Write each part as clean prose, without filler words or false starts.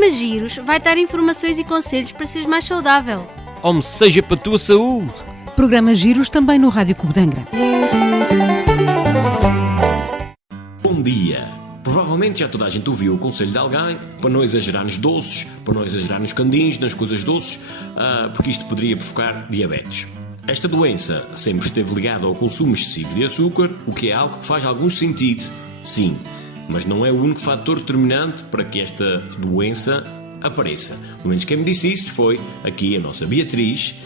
programa Giros vai dar informações e conselhos para seres mais saudável. Como seja para a tua saúde. Programa Giros também no Rádio Cubo de Angra. Bom dia! Provavelmente já toda a gente ouviu o conselho de alguém para não exagerar nos doces, para não exagerar nos candins, nas coisas doces, porque isto poderia provocar diabetes. Esta doença sempre esteve ligada ao consumo excessivo de açúcar, o que é algo que faz algum sentido, sim, mas não é o único fator determinante para que esta doença apareça. Pelo menos quem me disse isso foi aqui a nossa Beatriz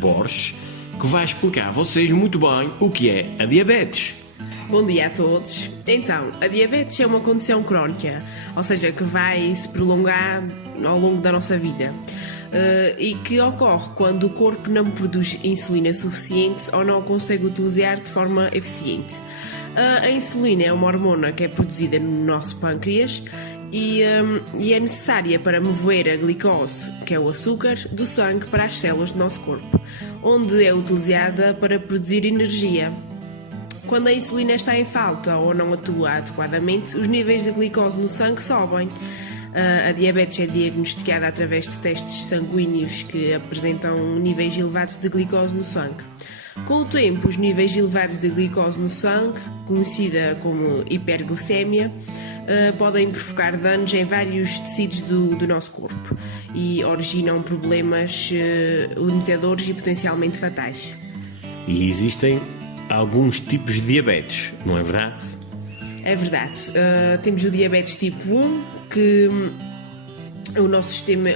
Borges, que vai explicar a vocês muito bem o que é a diabetes. Bom dia a todos. Então, a diabetes é uma condição crónica, ou seja, que vai se prolongar ao longo da nossa vida e que ocorre quando o corpo não produz insulina suficiente ou não a consegue utilizar de forma eficiente. A insulina é uma hormona que é produzida no nosso pâncreas e é necessária para mover a glicose, que é o açúcar, do sangue para as células do nosso corpo, onde é utilizada para produzir energia. Quando a insulina está em falta ou não atua adequadamente, os níveis de glicose no sangue sobem. A diabetes é diagnosticada através de testes sanguíneos que apresentam níveis elevados de glicose no sangue. Com o tempo, os níveis elevados de glicose no sangue, conhecida como hiperglicemia, podem provocar danos em vários tecidos do nosso corpo e originam problemas limitadores e potencialmente fatais. E existem alguns tipos de diabetes, não é verdade? É verdade. Temos o diabetes tipo 1, que o sistema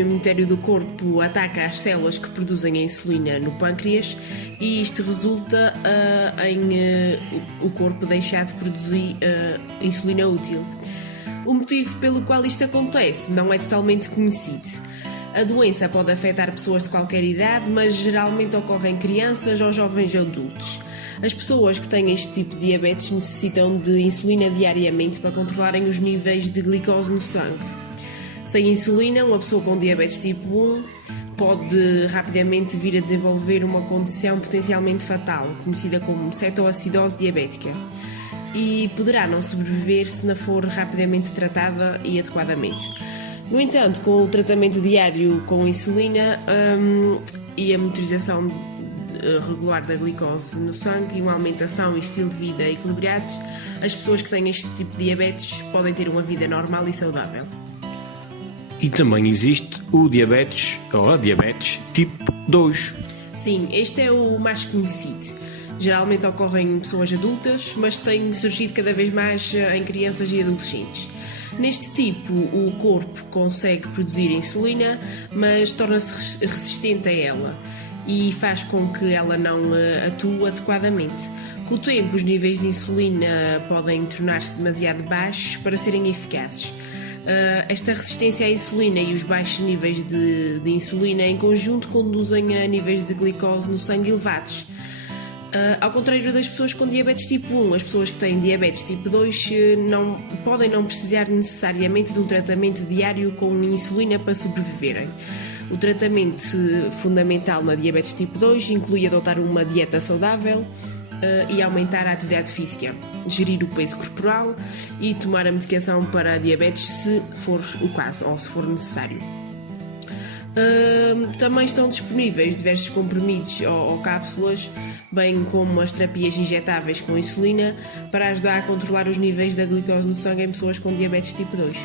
imunitário do corpo ataca as células que produzem a insulina no pâncreas e isto resulta em o corpo deixar de produzir insulina útil. O motivo pelo qual isto acontece não é totalmente conhecido. A doença pode afetar pessoas de qualquer idade, mas geralmente ocorre em crianças ou jovens adultos. As pessoas que têm este tipo de diabetes necessitam de insulina diariamente para controlarem os níveis de glicose no sangue. Sem insulina, uma pessoa com diabetes tipo 1 pode rapidamente vir a desenvolver uma condição potencialmente fatal, conhecida como cetoacidose diabética, e poderá não sobreviver se não for rapidamente tratada e adequadamente. No entanto, com o tratamento diário com insulina e a monitorização regular da glicose no sangue e uma alimentação e estilo de vida equilibrados, as pessoas que têm este tipo de diabetes podem ter uma vida normal e saudável. E também existe o diabetes, ou a diabetes tipo 2. Sim, este é o mais conhecido. Geralmente ocorre em pessoas adultas, mas tem surgido cada vez mais em crianças e adolescentes. Neste tipo, o corpo consegue produzir insulina, mas torna-se resistente a ela e faz com que ela não atue adequadamente. Com o tempo, os níveis de insulina podem tornar-se demasiado baixos para serem eficazes. Esta resistência à insulina e os baixos níveis de insulina em conjunto conduzem a níveis de glicose no sangue elevados. Ao contrário das pessoas com diabetes tipo 1, as pessoas que têm diabetes tipo 2 podem não precisar necessariamente de um tratamento diário com insulina para sobreviverem. O tratamento fundamental na diabetes tipo 2 inclui adotar uma dieta saudável e aumentar a atividade física, gerir o peso corporal e tomar a medicação para a diabetes se for o caso ou se for necessário. Também estão disponíveis diversos comprimidos ou cápsulas, bem como as terapias injetáveis com insulina, para ajudar a controlar os níveis da glicose no sangue em pessoas com diabetes tipo 2.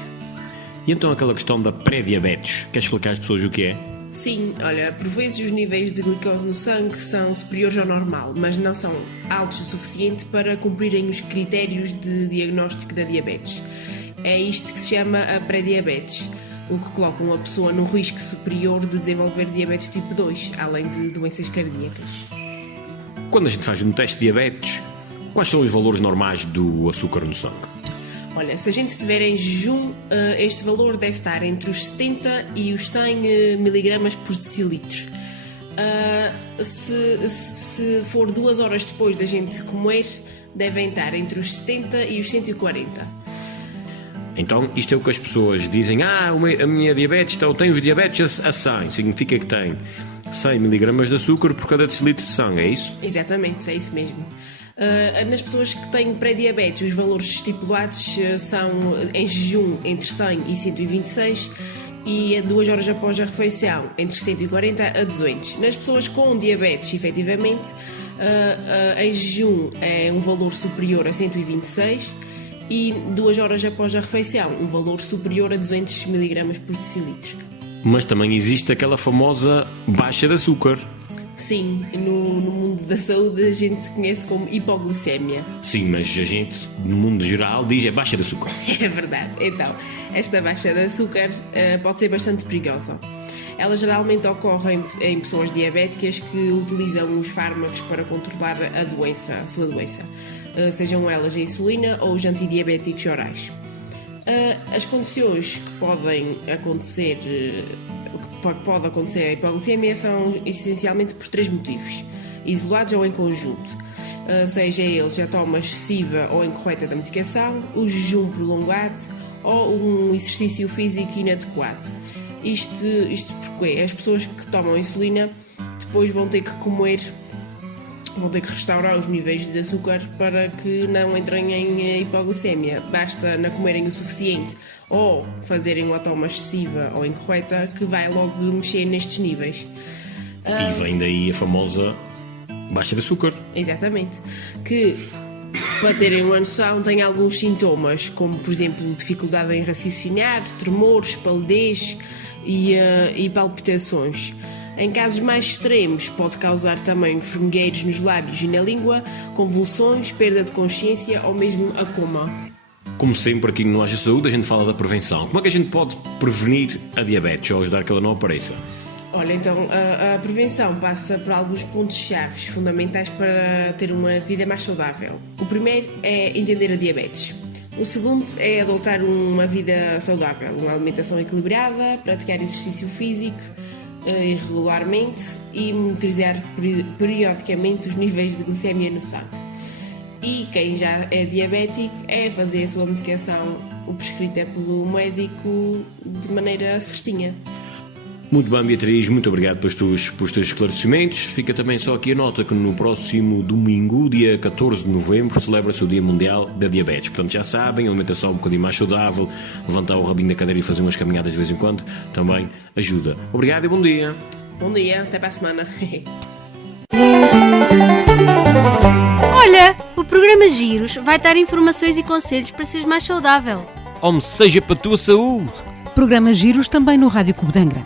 E então aquela questão da pré-diabetes, queres explicar às pessoas o que é? Sim, olha, por vezes os níveis de glicose no sangue são superiores ao normal, mas não são altos o suficiente para cumprirem os critérios de diagnóstico da diabetes. É isto que se chama a pré-diabetes, o que coloca uma pessoa num risco superior de desenvolver diabetes tipo 2, além de doenças cardíacas. Quando a gente faz um teste de diabetes, quais são os valores normais do açúcar no sangue? Olha, se a gente estiver em jejum, este valor deve estar entre os 70 e os 100 mg por decilitro. Se for 2 horas depois da gente comer, devem estar entre os 70 e os 140. Então, isto é o que as pessoas dizem: a minha diabetes, então, tem os diabetes a 100, significa que tem 100 mg de açúcar por cada decilitro de sangue, é isso? Exatamente, é isso mesmo. Nas pessoas que têm pré-diabetes, os valores estipulados são em jejum entre 100 e 126 e 2 horas após a refeição entre 140 a 200. Nas pessoas com diabetes, efetivamente, em jejum é um valor superior a 126 e 2 horas após a refeição um valor superior a 200 mg por decilitro. Mas também existe aquela famosa baixa de açúcar. Sim, no mundo da saúde a gente conhece como hipoglicemia. Sim, mas a gente, no mundo geral, diz é baixa de açúcar. É verdade. Então, esta baixa de açúcar pode ser bastante perigosa. Ela geralmente ocorre em pessoas diabéticas que utilizam os fármacos para controlar a sua doença, sejam elas a insulina ou os antidiabéticos orais. As condições que podem acontecer, pode acontecer a hipoglicemia são essencialmente por 3 motivos, isolados ou em conjunto, seja eles a toma excessiva ou incorreta da medicação, o jejum prolongado ou um exercício físico inadequado. Isto porque as pessoas que tomam insulina depois vão ter que restaurar os níveis de açúcar para que não entrem em hipoglicemia. Basta não comerem o suficiente ou fazerem uma toma excessiva ou incorreta que vai logo mexer nestes níveis. E vem daí a famosa baixa de açúcar. Exatamente. Que, para terem uma noção, tem alguns sintomas, como por exemplo dificuldade em raciocinar, tremores, palidez e palpitações. Em casos mais extremos, pode causar também formigueiros nos lábios e na língua, convulsões, perda de consciência ou mesmo a coma. Como sempre aqui no Haja Saúde a gente fala da prevenção. Como é que a gente pode prevenir a diabetes ou ajudar que ela não apareça? Olha, então a prevenção passa por alguns pontos-chave fundamentais para ter uma vida mais saudável. O primeiro é entender a diabetes. O segundo é adotar uma vida saudável, uma alimentação equilibrada, praticar exercício físico regularmente e monitorizar periodicamente os níveis de glicemia no sangue. E quem já é diabético é fazer a sua medicação prescrita pelo médico de maneira certinha. Muito bem, Beatriz, muito obrigado pelos teus esclarecimentos. Fica também só aqui a nota que no próximo domingo, dia 14 de novembro, celebra-se o Dia Mundial da Diabetes. Portanto, já sabem, alimentação um bocadinho mais saudável, levantar o rabinho da cadeira e fazer umas caminhadas de vez em quando, também ajuda. Obrigado e bom dia. Bom dia, até para a semana. Olha, o programa Giros vai dar informações e conselhos para seres mais saudável. Homem, seja para a tua saúde. Programa Giros também no Rádio Clube de Angra.